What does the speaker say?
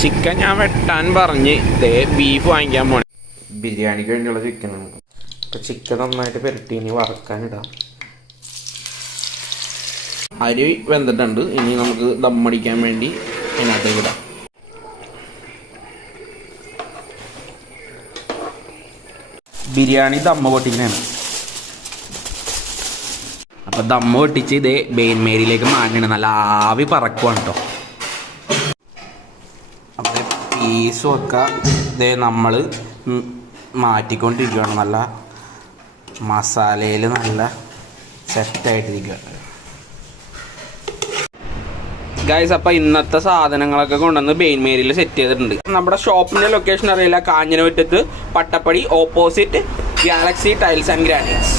Chicken ഞാൻ വെട്ടാൻ പറഞ്ഞ് ഇതേ ബീഫ് വാങ്ങിക്കാൻ പോണേ. ബിരിയാണിക്ക് വേണ്ടിയുള്ള ചിക്കനാണ്. അപ്പോൾ ചിക്കൻ നന്നായിട്ട് പുരട്ടി ഇനി വറക്കാനിടാം. അരി വെന്തിട്ടുണ്ട്. ഇനി നമുക്ക് ദമ്മടിക്കാൻ വേണ്ടി ഇതിനകത്തേക്ക് ഇടാം. ബിരിയാണി ദമ്മ പൊട്ടിക്കുന്നതാണ്. അപ്പം ദമ്മ പൊട്ടിച്ച് ഇതേ ബെയിൻ മേരിയിലേക്ക് മാറ്റണം. നല്ല ആവി പറക്കുവാണ് കേട്ടോ. അപ്പം പീസും ഒക്കെ ഇതേ നമ്മൾ മാറ്റിക്കൊണ്ടിരിക്കുകയാണ്. നല്ല മസാലയിൽ നല്ല സെറ്റായിട്ടിരിക്കുക ഗൈസ്. അപ്പം ഇന്നത്തെ സാധനങ്ങളൊക്കെ കൊണ്ടുവന്ന് ബെയിൻ മേരിയിൽ സെറ്റ് ചെയ്തിട്ടുണ്ട്. നമ്മുടെ ഷോപ്പിൻ്റെ ലൊക്കേഷൻ അറിയില്ല. കാഞ്ഞിരമറ്റത്ത് Pattappady opposite Galaxy tiles and granites.